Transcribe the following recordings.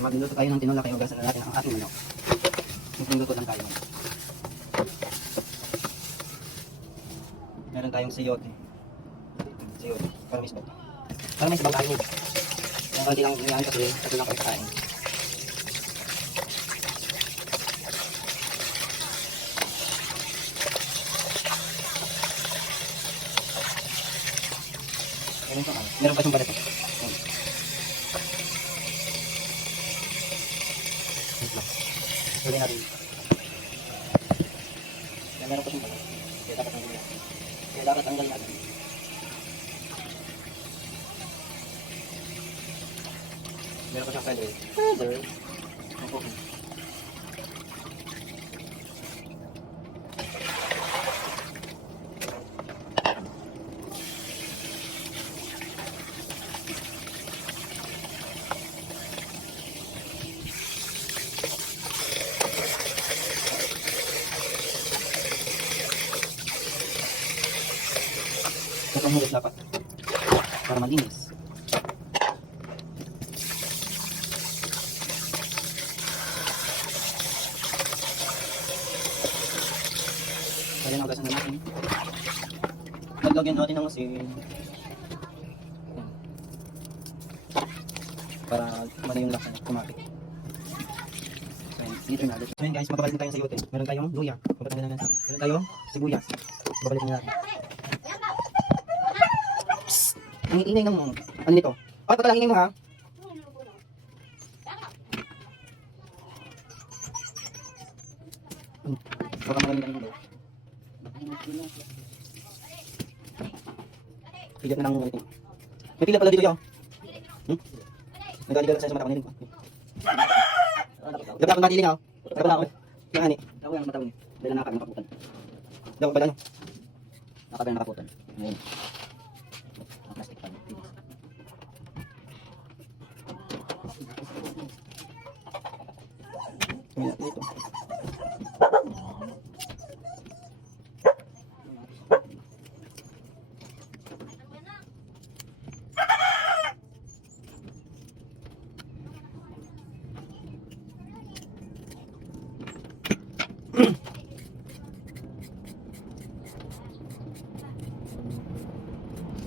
Magluluto tayo ng tinola kaya ugasan na natin ang ating manok. Magluto lang tayo. Meron tayong siyote. Siyote. Para may sabaw. Para may sabaw tayo. Yung konti lang yan kasi ito lang kayo kakain. Meron pa siyang balat. Huli natin. Meron pa siyang balat. Kaya dapat tanggalin natin. Kaya dapat tanggalin natin. Meron pa siyang feather. Feather? Okay. Ito ang hulit dapat para malinis. Kaya nagasan na natin. Maglagyan natin ng asin para mali yung lasa kumapit. So dito na. So yun guys, magpapalik na tayo sa yote. Meron tayong luya. Meron tayong sibuyas. Babalik na natin. Ang ingay ng ano nito? Oh, patalang ingay mo ha. Baka magaling lang yung pigat na lang ulit. May pila pala dito yun. Nagaligal sa mata ko nilin ko. Dapat ako matiling ha. Dapat ako. Yung hani. Ako yung matawin. Dahil nakakabay nakaputan. Dapat pala nyo. Nakakabay nakaputan. Ngayon. Plastic pa. Ito.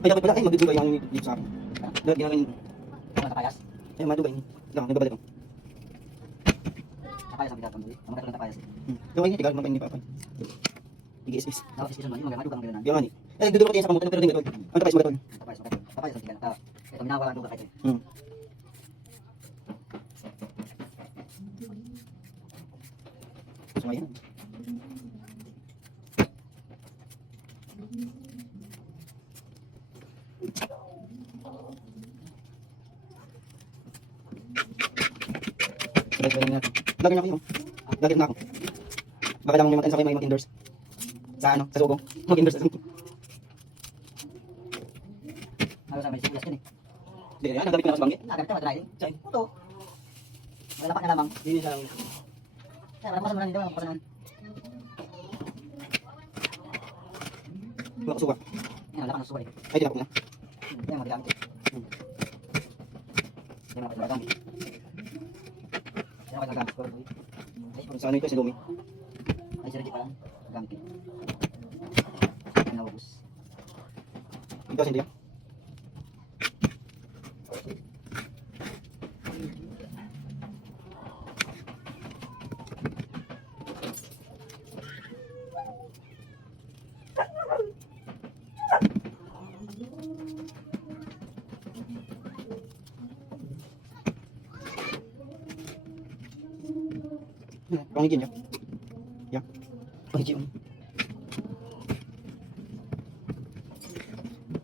Ay, dapat pala, ay, magdudugay yung dito sa akin. Dapat ginagawa yung nakakayas? Ay, madugay. Lang, nagabalik ako. Nakayas ang bitatang duli. Ang matagal na nakayas eh. Yung ay, tigal, mampain ni Papa. Igi-is-is. Dapat is-is naman, yung magamadug ang gano'n. Yung ani. Eh, nagdudurot yan sa kamutan, pero hindi gatol. Ang tapay sa gatol. Tapay sa tigal. Ito, minawa ang duga kayo. So, ayan. Lagyan natin. Lagyan ako yun. Lagyan na ako. Baka lang may matayin sa kayo may mag-endorse. Sa ano? Sa sugo. Mag-endorse sa sugo. Ano sa may sibuyas yun eh. Hindi yan. Nagdabit ko na ako sa banggit. Nagamit ka madry. Saan? Ito. Malalapat na lamang. Hindi siya lang. Kaya malampasan mo na nito. Malampasan naman. Wala ko suga. Yan, lapan ng suwa eh. Ay, tinapok na. Yan, magagamit eh. Yan, magagamit. Yan, magagamit ko. Sa ano ito? Si Lumi. Ay, si Reggie pa lang. Magagamit eh. Yan, naubos. Ito si India. Pangigin niya. Ya. Pangigin.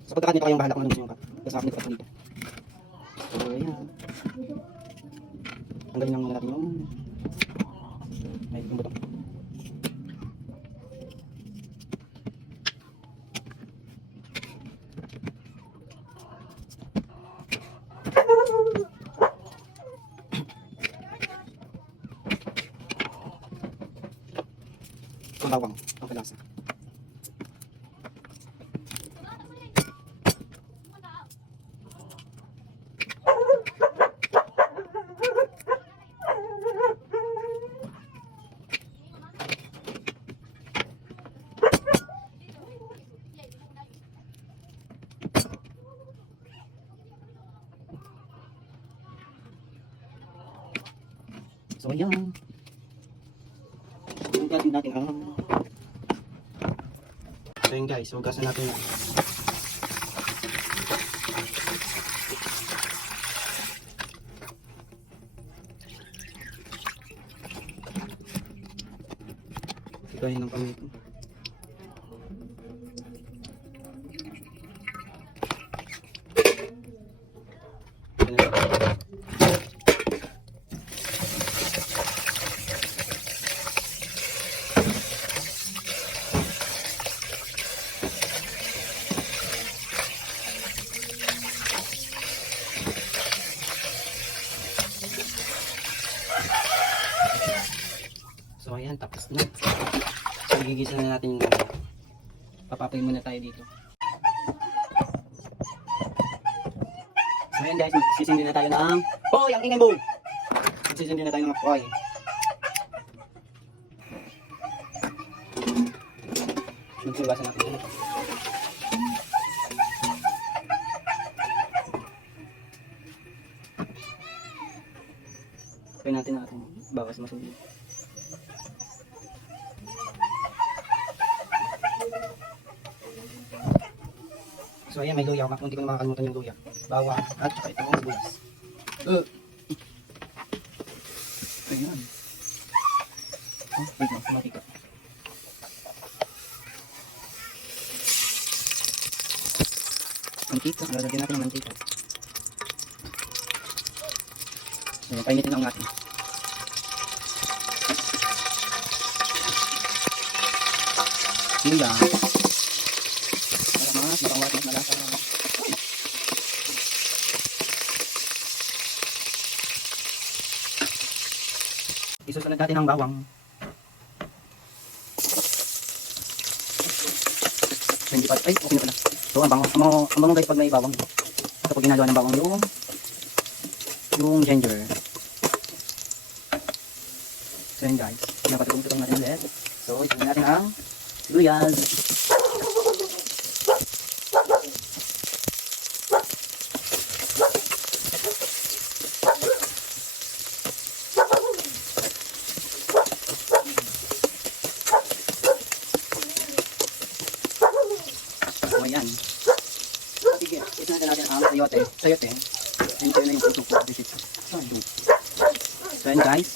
Sa pagkakat nito kayong bahala kung ano gusto nyo ka. Kasi sa akin ito dito. So, ayan. Tanggalin lang muna natin yung ay, yung buto. Ang bawang, ang kalasa. So, ayan. Hugasin natin ang... So, ayan guys. Hugasan natin yan. Higahin ng kamay ko. So ayan, tapos na. So gigisa na natin yung papapay muna tayo dito. So ayan guys, sisindi na tayo ng Hoy! Ang ingay mo! Sisindi na tayo ng Hoy. Magsiwasan natin ito. Kaya natin bawas masulit. So ayan, may luya. Hindi ko na makakalimutan yung luya. Bawang at saka itong sibuyas. Ayan. Wait lang, sumatika. Mantika, lalagyan natin ng mantika. So ayan, painitin lang natin. Luya. Makawat na malasa. Isusunod natin ang bawang. Hindi pa, ay, okay na pala. So, ang bango guys pag may bawang. Kapag ginagawa ng bawang yung ginger. So, yun guys. Napatutong natin ulit. So, isusunod natin ang sibuyas. Ayan. Sige, ito natin ang sayote. Sayote. Ayun ko na yung puso ko. So ayan guys.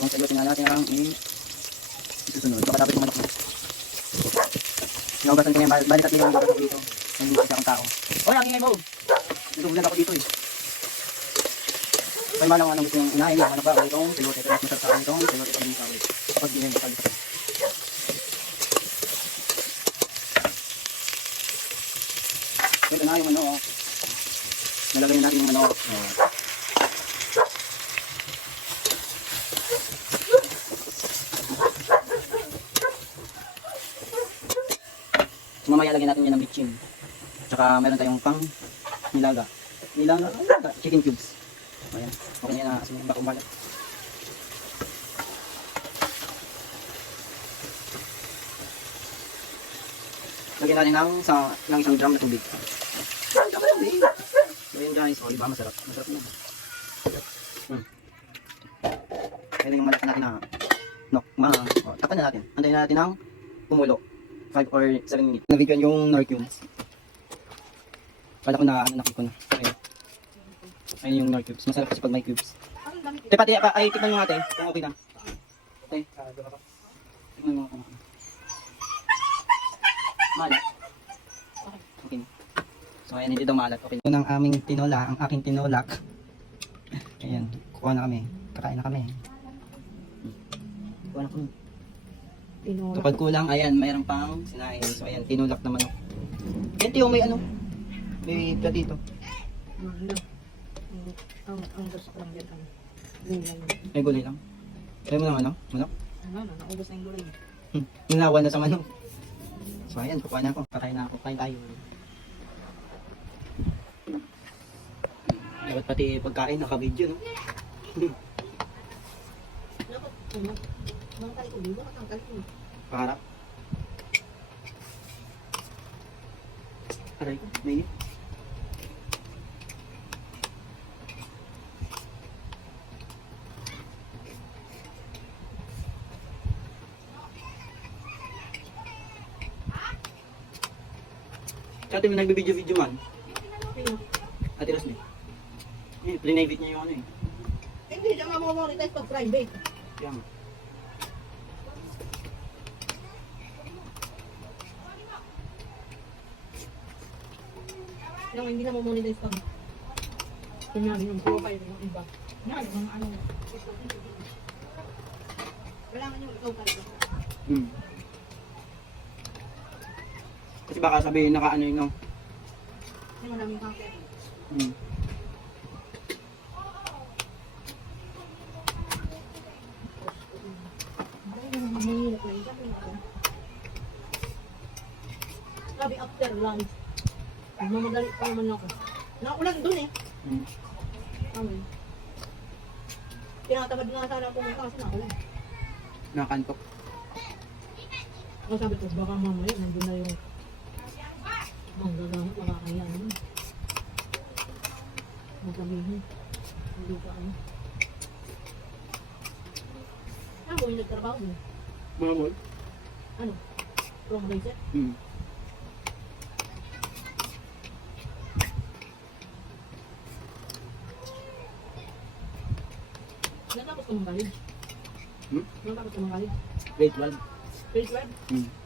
Kung sayote nga natin ang isusunod. Baka dapat yung manok na. Sinaugasan ko na yung balik at yung bagas dito. Hindi isa akong tao. Oy, ang ingay mo! Naguglag ako dito eh. Kaya malang anong gusto yung inahin lang. Ano ba? Itong sayote. Pero masarap sa akin itong sayote. Kapag di na yung kapag. Ito na yung manok. Nalagay natin yung manok. Mamaya lagyan natin yan ng bitchin. Tsaka meron tayong pang nilaga. Nilaga? Chicken cubes. Ayan. Okay na yan. Asin yung bakong balat. Lagyan natin ng isang drum na tubig. So yun guys, o diba masarap. Masarap na. Kaya yung malaki natin na tapan na natin. Antayin na natin ng pumulo. 5 or 7 minutes. Na-video yung nor cubes. Kala ko na nakik ko na. Ayun yung nor cubes. Masarap kasi pag may cubes. Pati ay tignan nyo natin kung okay na. Okay. Tignan mo kung okay. Malat. Okay. So ayan, hindi daw malat. Okay. Ito ng aming tinola, ang aking tinolak. Ayan, kuha na kami. Kakain na kami. Kuha na kami. Kapag kulang, ayan, mayroon pang sinain. So ayan, tinulak na manok. Ito yung may may platito. Ang gusto ko lang yan. May gulay lang. Kaya mo ng manok? Naubos na yung gulay. Ninawan na sa manok. So ayan, kukuha na ako. Kakain na ako. Kain tayo. Dapat pati pagkain naka-video, no? Paharap. Aray ko, mainit. Sa atin nagbibideo-video man. Sino? Ate Rosny. Eh, prinavate niya yung ano eh. Hindi siya mamonetize pag private. Kaya nga. Yung hindi na mamonetize pag kunyari yung profile ng iba. Yan, mga ano. Kailangan yung ikaw talaga. Hmm. Kasi baka sabihin naka ano yun, no? Kasi maraming content. Hmm. Mahirap na yun. Sabi after lunch. Mamadali pa naman ako. Naulan dun eh. Hmm. Amin. Tinatamad nga sana pumunta kasi naulan. Nakakantok. Ang sabi ko, baka mamaya nandun na yung manggagamit, makakaya naman. Magsabihin. Hindi pa ano. Ano mo yung nagtrabaho mo? Mga mall? Ano? From Racer? Hmm. Natapos ka mong college? Hmm? Natapos ka mong college? Grade 12. Grade 12? Hmm.